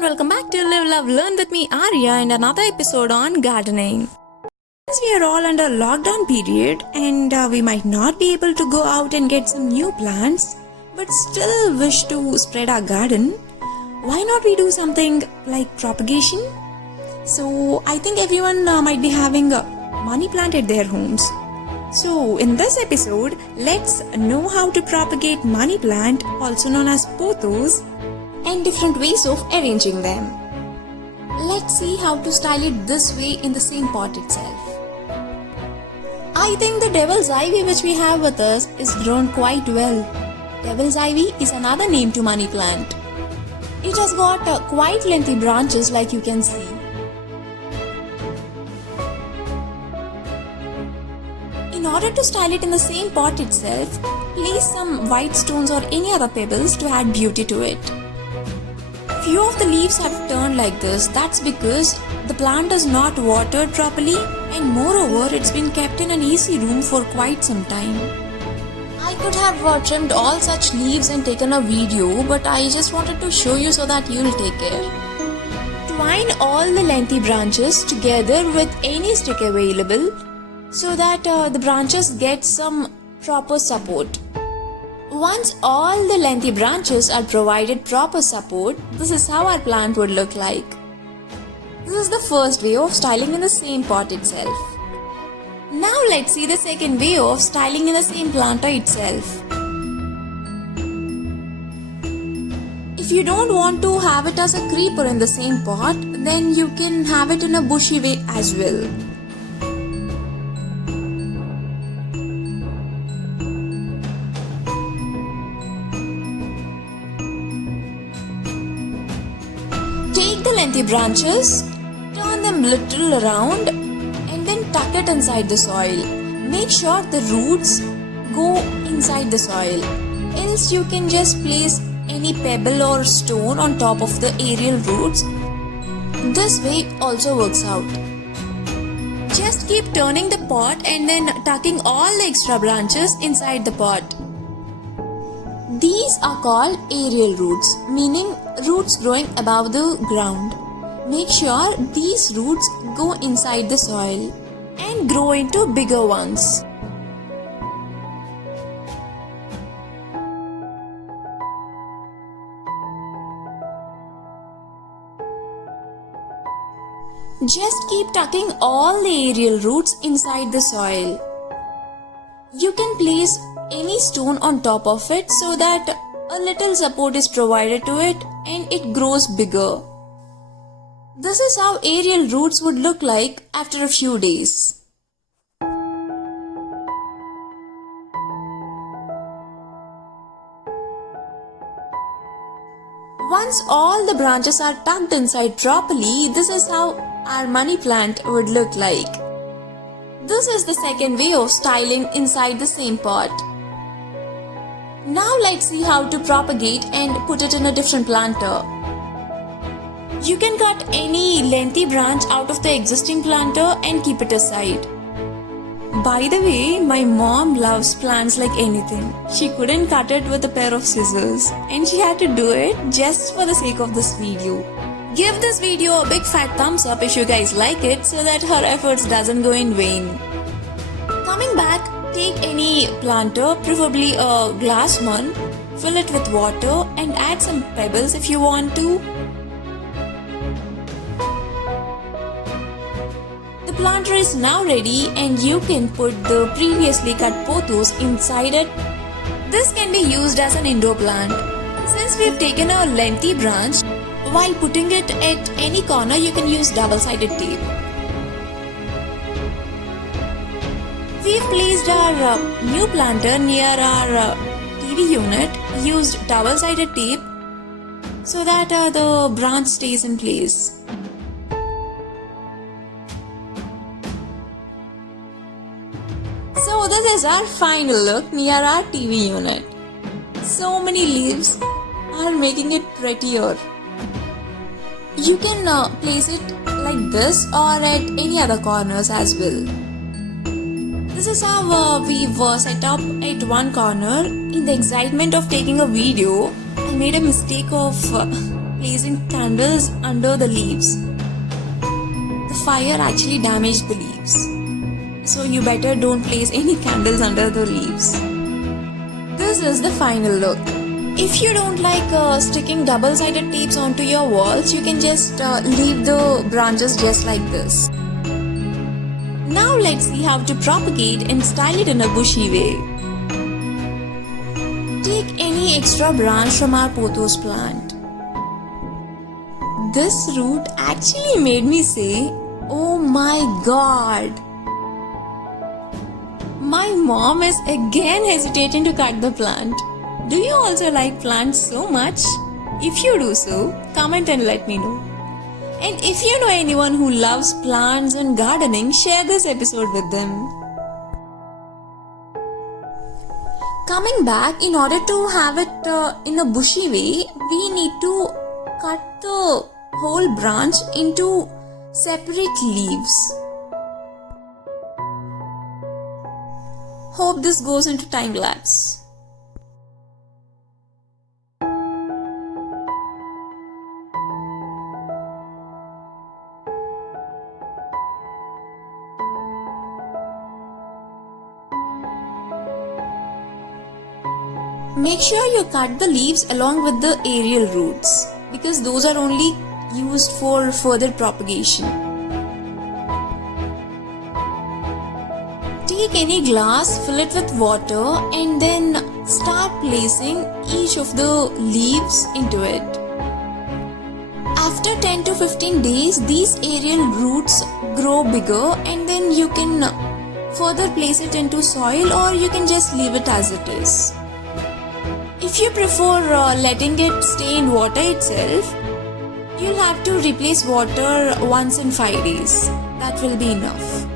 everyone, welcome back to Live Love Learn with me Arya and another episode on gardening. Since we are all under lockdown period and we might not be able to go out and get some new plants but still wish to spread our garden, why not we do something like propagation? So I think everyone might be having a money plant at their homes. So in this episode, let's know how to propagate money plant, also known as pothos, and different ways of arranging them. Let's see how to style it this way in the same pot itself. I think the devil's ivy which we have with us is grown quite well. Devil's ivy is another name to money plant. It has got quite lengthy branches like you can see. In order to style it in the same pot itself, place some white stones or any other pebbles to add beauty to it. Few of the leaves have turned like this. That's because the plant is not watered properly and moreover it's been kept in an AC room for quite some time. I could have trimmed all such leaves and taken a video, but I just wanted to show you so that you'll take care. Twine all the lengthy branches together with any stick available so that the branches get some proper support. Once all the lengthy branches are provided proper support, this is how our plant would look like. This is the first way of styling in the same pot itself. Now let's see the second way of styling in the same planter itself. If you don't want to have it as a creeper in the same pot, then you can have it in a bushy way as well. Take the lengthy branches, turn them little around and then tuck it inside the soil. Make sure the roots go inside the soil. Else you can just place any pebble or stone on top of the aerial roots. This way also works out. Just keep turning the pot and then tucking all the extra branches inside the pot. These are called aerial roots, meaning roots growing above the ground. Make sure these roots go inside the soil and grow into bigger ones. Just keep tucking all the aerial roots inside the soil. You can place any stone on top of it so that a little support is provided to it and it grows bigger. This is how aerial roots would look like after a few days. Once all the branches are tucked inside properly, this is how our money plant would look like. This is the second way of styling inside the same pot. Now let's see how to propagate and put it in a different planter. You can cut any lengthy branch out of the existing planter and keep it aside. By the way, my mom loves plants like anything. She couldn't cut it with a pair of scissors and she had to do it just for the sake of this video. Give this video a big fat thumbs up if you guys like it so that her efforts doesn't go in vain. Coming back, take any planter, preferably a glass one, fill it with water and add some pebbles if you want to. The planter is now ready and you can put the previously cut pothos inside it. This can be used as an indoor plant. Since we've taken a lengthy branch, while putting it at any corner you can use double-sided tape. We've placed our new planter near our TV unit, used double-sided tape so that the branch stays in place. So this is our final look near our TV unit. So many leaves are making it prettier. You can place it like this or at any other corners as well. This is how we've set up at one corner. In the excitement of taking a video, I made a mistake of placing candles under the leaves. The fire actually damaged the leaves. So you better don't place any candles under the leaves. This is the final look. If you don't like sticking double-sided tapes onto your walls, you can just leave the branches just like this. Now let's see how to propagate and style it in a bushy way. Take any extra branch from our pothos plant. This root actually made me say, "Oh my god!" My mom is again hesitating to cut the plant. Do you also like plants so much? If you do so, comment and let me know. And if you know anyone who loves plants and gardening, share this episode with them. Coming back, in order to have it in a bushy way, we need to cut the whole branch into separate leaves. Hope this goes into time lapse. Make sure you cut the leaves along with the aerial roots because those are only used for further propagation. Take any glass, fill it with water and then start placing each of the leaves into it. After 10 to 15 days, these aerial roots grow bigger and then you can further place it into soil or you can just leave it as it is. If you prefer letting it stay in water itself, you'll have to replace water once in 5 days. That will be enough.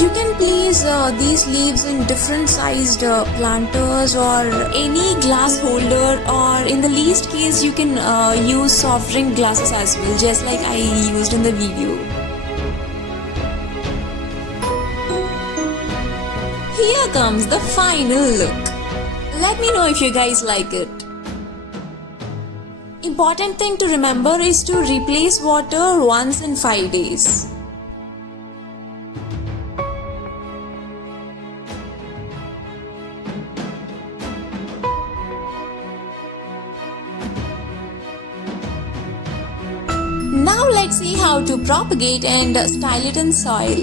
You can place these leaves in different sized planters or any glass holder, or in the least case you can use soft drink glasses as well, just like I used in the video. Here comes the final look. Let me know if you guys like it. Important thing to remember is to replace water once in 5 days. Now let's see how to propagate and style it in soil.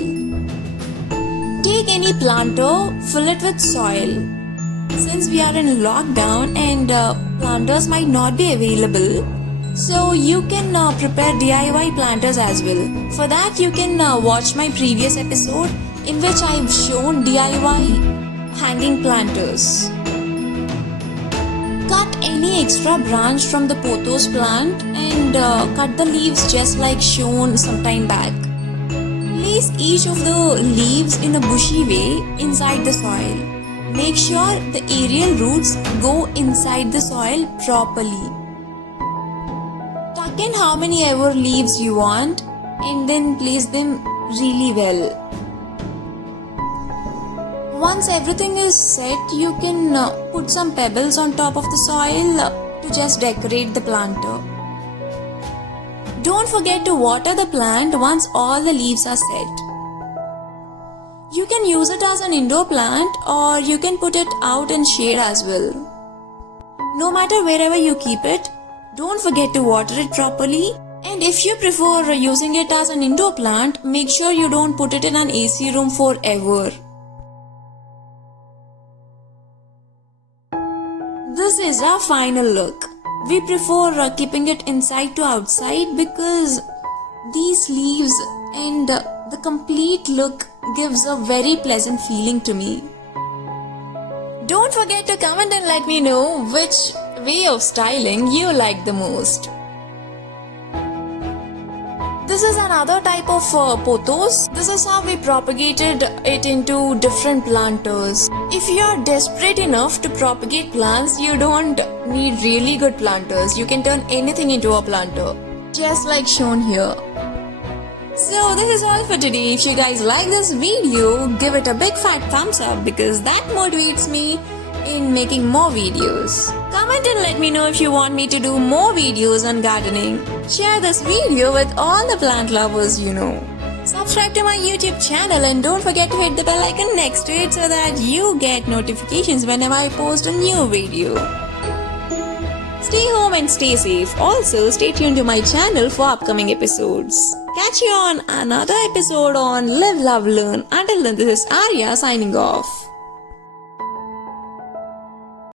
Take any planter, fill it with soil. Since we are in lockdown and planters might not be available, so you can prepare DIY planters as well. For that you can watch my previous episode in which I've shown DIY hanging planters. Cut any extra branch from the pothos plant and cut the leaves just like shown some time back. Place each of the leaves in a bushy way inside the soil. Make sure the aerial roots go inside the soil properly. Tuck in how many ever leaves you want and then place them really well. Once everything is set, you can put some pebbles on top of the soil to just decorate the planter. Don't forget to water the plant once all the leaves are set. You can use it as an indoor plant or you can put it out in shade as well. No matter wherever you keep it, don't forget to water it properly. And if you prefer using it as an indoor plant, make sure you don't put it in an AC room forever. This is our final look. We prefer keeping it inside to outside because these leaves and the complete look gives a very pleasant feeling to me. Don't forget to comment and let me know which way of styling you like the most. This is another type of pothos. This is how we propagated it into different planters. If you are desperate enough to propagate plants, you don't need really good planters. You can turn anything into a planter, just like shown here. So this is all for today. If you guys like this video, give it a big fat thumbs up because that motivates me in making more videos. Comment and let me know if you want me to do more videos on gardening. Share this video with all the plant lovers you know. Subscribe to my YouTube channel and don't forget to hit the bell icon next to it so that you get notifications whenever I post a new video. Stay home and stay safe. Also, stay tuned to my channel for upcoming episodes. Catch you on another episode on Live, Love, Learn. Until then, this is Arya signing off.